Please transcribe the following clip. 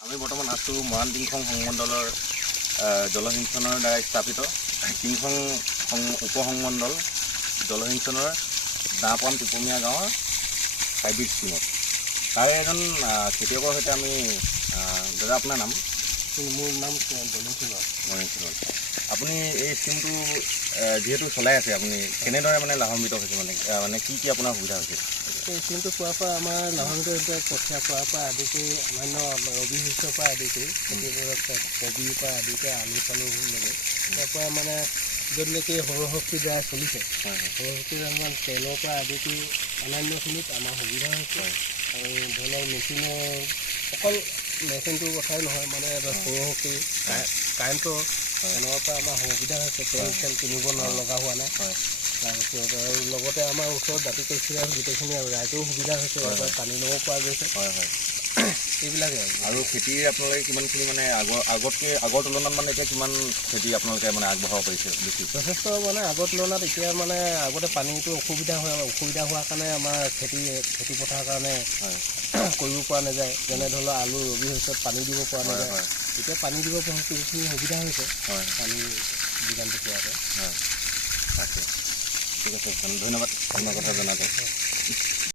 আমি বৰ্তমান আছোঁ মৰাণ টিংখং সংমণ্ডলৰ জলসিঞ্চনৰ দ্বাৰা স্থাপিত টিংখং উপসংমণ্ডল জলসিঞ্চনৰ দাঁপাম টিপমীয়া গাঁৱৰ হাইব্ৰিড স্কিমত তাৰে এজন খেতিয়কৰ সৈতে আমি দাদা আপোনাৰ নাম? মোৰ নাম মণিচুল। আপুনি এই স্কিমটো যিহেতু চলাই আছে আপুনি কেনেদৰে মানে লাভান্বিত হৈছে মানে কি আপোনাৰ সুবিধা হৈছে? এই স্কিমটো পোৱাৰ পৰা আমাৰ লাভান্বিত হৈছে কঠীয়া পোৱাৰ পৰা আদি কৰি অন্যান্য ৰবি শস্যৰ পৰা আদি কৰি খেতিবোৰত কবিৰ পৰা আদি কৰি আলু চালুলৈকে তাৰপৰা মানে য'তলৈকে সৌৰশক্তি দ্বাৰা চলিছে সৌৰশক্তি আমাৰ তেলৰ পৰা আদি কৰি অন্যান্যখিনিত আমাৰ সুবিধা হৈছে। আৰু ধৰি লওক মেচিনৰ অকল মেচিনটোৰ কথাই নহয় মানে সৌৰশক্তি কাৰেণ্টৰ এনেকুৱা পৰা আমাৰ সুবিধা হৈছে। তেল কিনিব লগা হোৱা নাই। তাৰপিছত আৰু লগতে আমাৰ ওচৰত দাঁতি কৰিছে আৰু গোটেইখিনি ৰাইজৰো সুবিধা হৈছে। পানী ল'ব পৰা গৈছে। এইবিলাকে আৰু খেতিৰ আপোনালোকে কিমানখিনি মানে আগৰ তুলনাত মানে এতিয়া কিমান খেতি আপোনালোকে মানে আগবঢ়াব পাৰিছে? বেছি যথেষ্ট মানে আগৰ তুলনাত এতিয়া মানে আগতে পানীটো অসুবিধা হোৱাৰ কাৰণে আমাৰ খেতি পথাৰৰ কাৰণে কৰিব পৰা নাযায়। যেনে ধৰি লওক আলু ৰবি শস্যত পানী দিব পৰা নাযায়। এতিয়া পানী দিব পৰা কিছুখিনি সুবিধা হৈছে পানী যোগানটো পোৱাকৈ। তাকে ঠিক আছে, ধন্যবাদ আপোনাৰ কথা জনাতে।